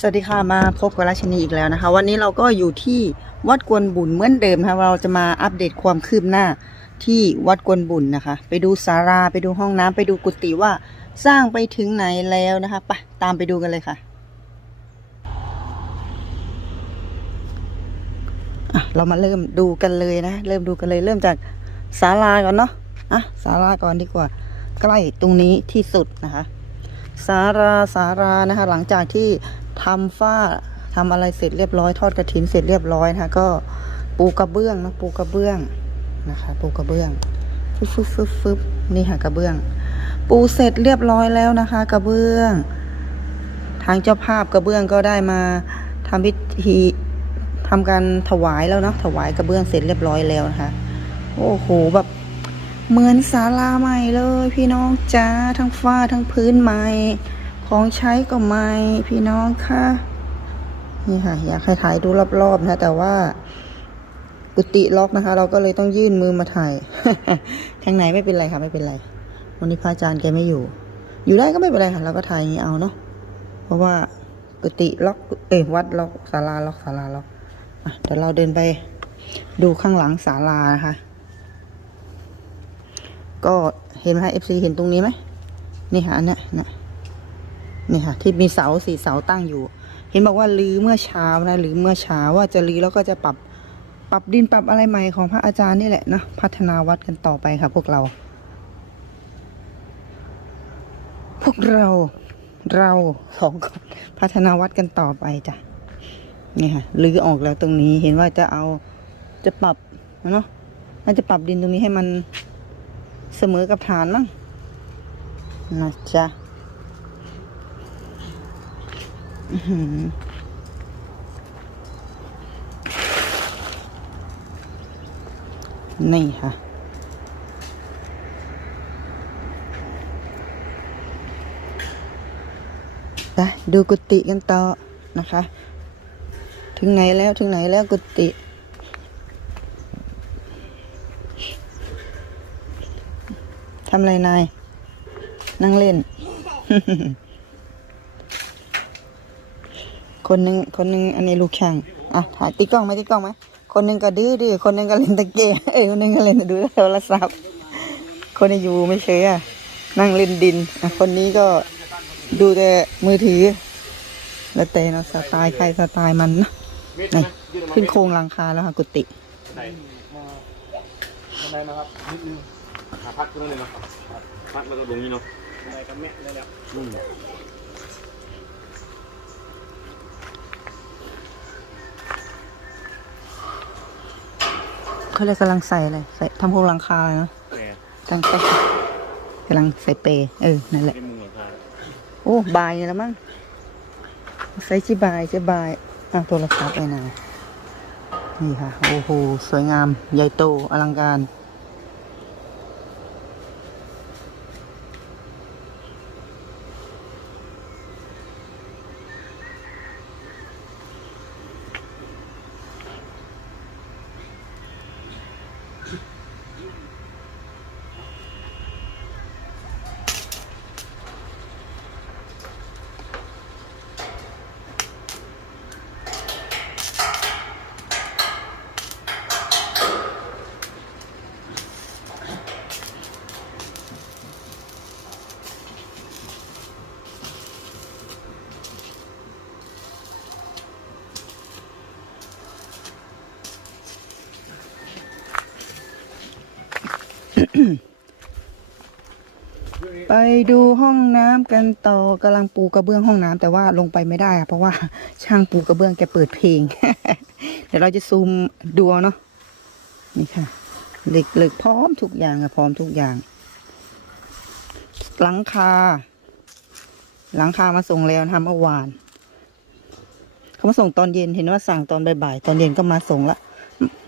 สวัสดีค่ะมาพบกับราชนีอีกแล้วนะคะ วันนี้เราก็อยู่ที่วัดกวนบุญเหมือนเดิมนะคะเราจะมาอัปเดตความคืบหน้าที่วัดกวนบุญนะคะ ไปดูศาลาไปดูห้องน้ำไปดูกุฏิว่าสร้างไปถึงไหนแล้วนะคะไปตามไปดูกันเลยค่ะอะเรามาเริ่มดูกันเลยนะ เริ่มดูกันเลยเริ่มจากศาลาก่อนเนาะอะศาลาก่อนดีกว่า ใกล้ตรงนี้ที่สุดนะคะสาราสารานะคะ หลังจากที่ ทำฝ้าทำอะไรเสร็จเรียบร้อยทอดกระถินเสร็จเรียบร้อยนะคะก็ปูกระเบื้องนะปูกระเบื้องนะคะปูกระเบื้องฟึบฟึบฟึบฟึบนี่ค่ะกระเบื้อง ปูเสร็จเรียบร้อยแล้วนะคะ กระเบื้อง ทางเจ้าภาพกระเบื้องก็ได้มาทำพิธีทำการถวายแล้วเนาะถวายกระเบื้องเสร็จเรียบร้อยแล้วนะคะ โอ้โหแบบเหมือนศาลาใหม่เลย พี่น้องจ้าทั้งฝ้าทั้งพื้นใหม่ ของใช้ก็ใหม่พี่น้องค่ะ นี่ค่ะ อยากให้ถ่ายดูรอบๆนะ แต่ว่ากุฏิล็อกนะคะ เราก็เลยต้องยื่นมือมาถ่ายทางไหนไม่เป็นไรค่ะ ไม่เป็นไร วันนี้พระอาจารย์แกไม่อยู่ อยู่ได้ก็ไม่เป็นไรค่ะ เราก็ถ่ายอย่างนี้เอาเนาะเพราะว่ากุฏิล็อกเอ้ยวัดล็อกศาลาล็อกศาลาล็อกอะเดี๋ยวเราเดินไปดูข้างหลังศาลานะคะ ก็เห็นไหมเอฟซีเห็นตรงนี้ไหมนี่ค่ะอันเนี้ยนะ นี่ค่ะ ที่มีเสาสี่เสาตั้งอยู่ เห็นบอกว่าลือเมื่อเช้านะหรือเมื่อเช้าว่าจะลือแล้วก็จะปรับปรับดินปรับอะไรใหม่ของพระอาจารย์นี่แหละนะพัฒนาวัดกันต่อไปค่ะ พวกเรา พวกเราเราสองคนพัฒนาวัดกันต่อไปจ้ะนี่ค่ะลือออกแล้วตรงนี้เห็นว่าจะเอาจะปรับเนาะน่าจะปรับดินตรงนี้ให้มันเสมอกับฐานมั้งนะจ๊ะอื้อหือ นี่ค่ะ ไปดูกุฏิกันต่อนะคะ ถึงไหนแล้วถึงไหนแล้วกุฏิทำอะไรนาย นั่งเล่น คนหนึ่งคนหนึ่งอันนี้ลูกช่างอะถ่ายติ๊กกล้องไหมติ๊กกล้องไหมคนหนึ่งก็ดื้อดื้อคนหนึ่งก็เล่นตะเกียงเอ้ยคนหนึ่งก็เล่นดูโทรศัพท์คนนี้อยู่ไม่เฉยอะนั่งเล่นดินอะคนนี้ก็ดูแต่มือถือ แล้วแต่เนาะสไตล์ใครสไตล์มันนะนี่ขึ้นโครงหลังคาแล้วค่ะกุฏิไหนบันไดมาครับนิดนึงหาพักตรงนั้นเลยเนาะพักแล้วก็ลงนี้เนาะบันไดกับแม่ได้แล้ว เขาเลยกำลังใส่อะไรใส่ทำโครงหลังคาเลยเนาะแหมกำลังใส่กำลังใส่เปรย์เออนั่นแหละเป็นมุมหลังคาโอ้บายแล้วมั้งใส่จิบายจิบายอะโทรศัพท์ไปนะนี่ค่ะ โอ้โห สวยงาม ใหญ่โต อลังการ ไปดูห้องน้ำกันต่อกำลังปูกระเบื้องห้องน้ำแต่ว่าลงไปไม่ได้อะเพราะว่าช่างปูกระเบื้องแกเปิดเพลง เดี๋ยวเราจะซูมดูเนาะนี่ค่ะเหล็กเหล็กพร้อมทุกอย่างอะพร้อมทุกอย่าง หลังคา หลังคามาส่งแล้วนะคะเมื่อวาน เขามาส่งตอนเย็นเห็นว่าสั่งตอนบ่ายๆตอนเย็นก็มาส่งละ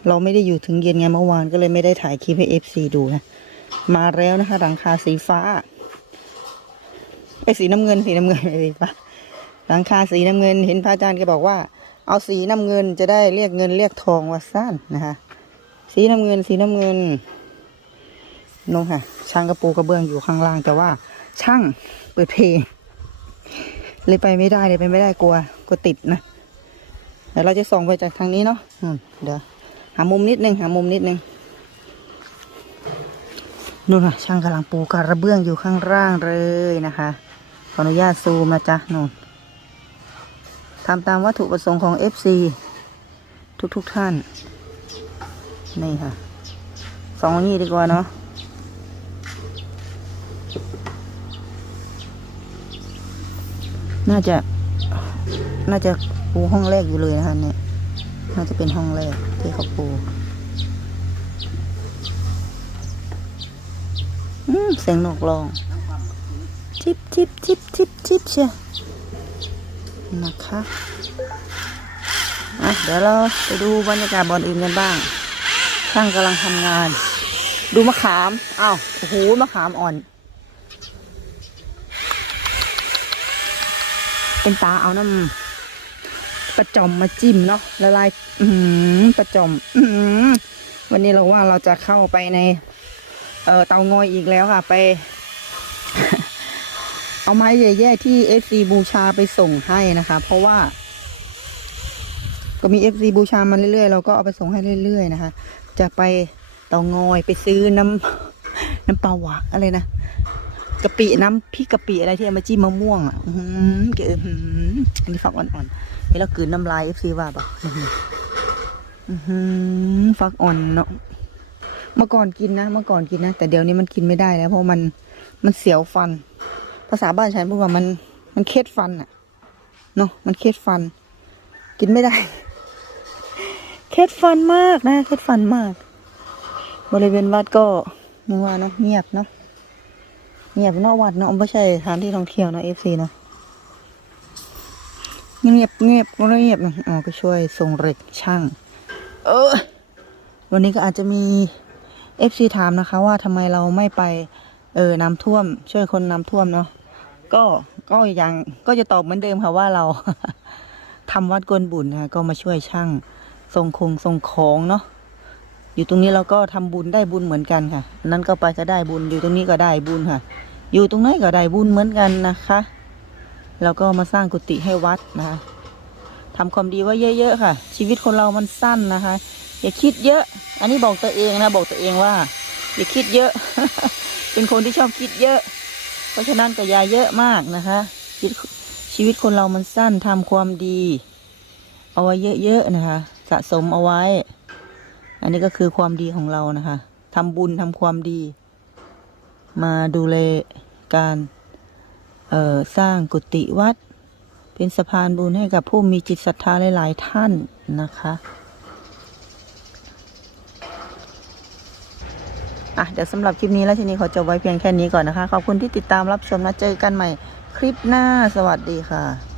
เราไม่ได้อยู่ถึงเย็นไงเมื่อวานก็เลยไม่ได้ถ่ายคลิปให้เอฟซีดูนะมาแล้วนะคะ หลังคาสีฟ้าไอ้สีน้ำเงินสีน้ำเงินไอ้สีฟ้าหลังคาสีน้ำเงิน เห็นพระอาจารย์แกบอกว่า เอาสีน้ำเงินจะได้เรียกเงินเรียกทองว่าสั้นนะคะ สีน้ำเงินสีน้ำเงินนงค่ะช่างกระปูกระเบื้องอยู่ข้างล่าง แต่ว่าช่างเปิดเพลงเลยไปไม่ได้เลยไปไม่ได้กลัวกลัวติดนะเดี๋ยวเราจะส่องไปจากทางนี้เนาะเดี๋ยวามุมนิดนึงหามุมนิดนึงนู่นค่ะช่างกำลังปูกระเบื้องอยู่ข้างล่างเลยนะคะ ขออนุญาตซูมนะจ๊ะนู่นทำตามวัตถุประสงค์ของ FC ทุกๆทท่าน นี่ค่ะ สองนี้ดีกว่าเนาะน่าจะ น่าจะปูห้องแรกอยู่เลยนะคะเนี่ย น่าจะเป็นห้องแรกที่เขาปูอืมเสียงนกร้อง จิบจิบจิบจิบจิบเชียนะคะอะเดี๋ยวเราไปดูบรรยากาศบอลอื่นกันบ้าง ช่างกำลังทำงาน ดูมะขามอ้าวโอ้โหมะขามอ่อน เป็นตาเอาน้ำ ประจอมมาจิ้มเนาะละลายอือหือประจอมอือหือวันนี้เราว่าเราจะเข้าไปใน เอ่อเตางอยอีกแล้วค่ะ ไป เอาไม้แย่ๆที่เอฟซีบูชาไปส่งให้นะคะ เพราะว่า ก็มีเอฟซีบูชามาเรื่อยๆเราก็เอาไปส่งให้เรื่อยๆนะคะ จะไปเตางอยไปซื้อน้ำน้ำปลาหวานอะไรนะ กะปิน้ำพริกกะปิอะไรที่เอามาจิ้มมะม่วงอะอื้อหือเกออหืออันนี้ฟักอ่อนๆนี่เรากืนน้ำลายเอฟซีว่าปะอื้อหือฟักอ่อนเนาะเมื่อก่อนกินนะเมื่อก่อนกินนะ แต่เดี๋ยวนี้มันกินไม่ได้แล้ว เพราะมันมันเสียวฟัน ภาษาบ้านฉันพูดว่ามันมันเคล็ดฟันอะเนาะมันเคล็ดฟัน กินไม่ได้ เคล็ดฟันมากนะ เคล็ดฟันมาก บริเวณวัดก็นึกว่าเนาะเงียบเนาะ เงียบนอกวัดเนาะไม่ใช่สถานที่ท่องเที่ยวนะเอฟซีเนาะเงียบเงียบก็เงียบนะอ๋อก็ช่วยส่งเหล็กช่าง เออ วันนี้ก็อาจจะมีเอฟซีถามนะคะ ว่าทำไมเราไม่ไป เออน้ำท่วม ช่วยคนน้ำท่วมเนาะก็ก็ยังก็จะตอบเหมือนเดิมค่ะว่าเราทำวัดกวนบุญนะคะก็มาช่วยช่างส่งคงส่งของเนาะ อยู่ตรงนี้เราก็ทำบุญได้บุญเหมือนกันค่ะ นั้นก็ไปก็ได้บุญอยู่ตรงนี้ก็ได้บุญค่ะ อยู่ตรงไหนก็ได้บุญเหมือนกันนะคะแล้วก็มาสร้างกุฏิให้วัดนะคะทำความดีไว้เยอะๆค่ะ ชีวิตคนเรามันสั้นนะคะ อย่าคิดเยอะ อันนี้บอกตัวเองนะบอกตัวเองว่า อย่าคิดเยอะ เป็นคนที่ชอบคิดเยอะ เพราะฉะนั้นก็อย่าเยอะมากนะคะชีวิตชีวิตคนเรามันสั้นทำความดี เอาไว้เยอะๆนะคะ สะสมเอาไว้ นนี้ก็คือความดีของเรานะคะทำบุญทำความดี มาดูแลการสร้างกุฏิวัด เป็นสะพานบุญให้กับผู้มีจิตศรัทธาหลาย ๆ ท่านนะคะอะเดี๋ยวสำหรับคลิปนี้แล้วทีนี้ขอจบไว้เพียงแค่นี้ก่อนนะคะ ขอบคุณที่ติดตามรับชมนะเจอกันใหม่คลิปหน้าสวัสดีค่ะ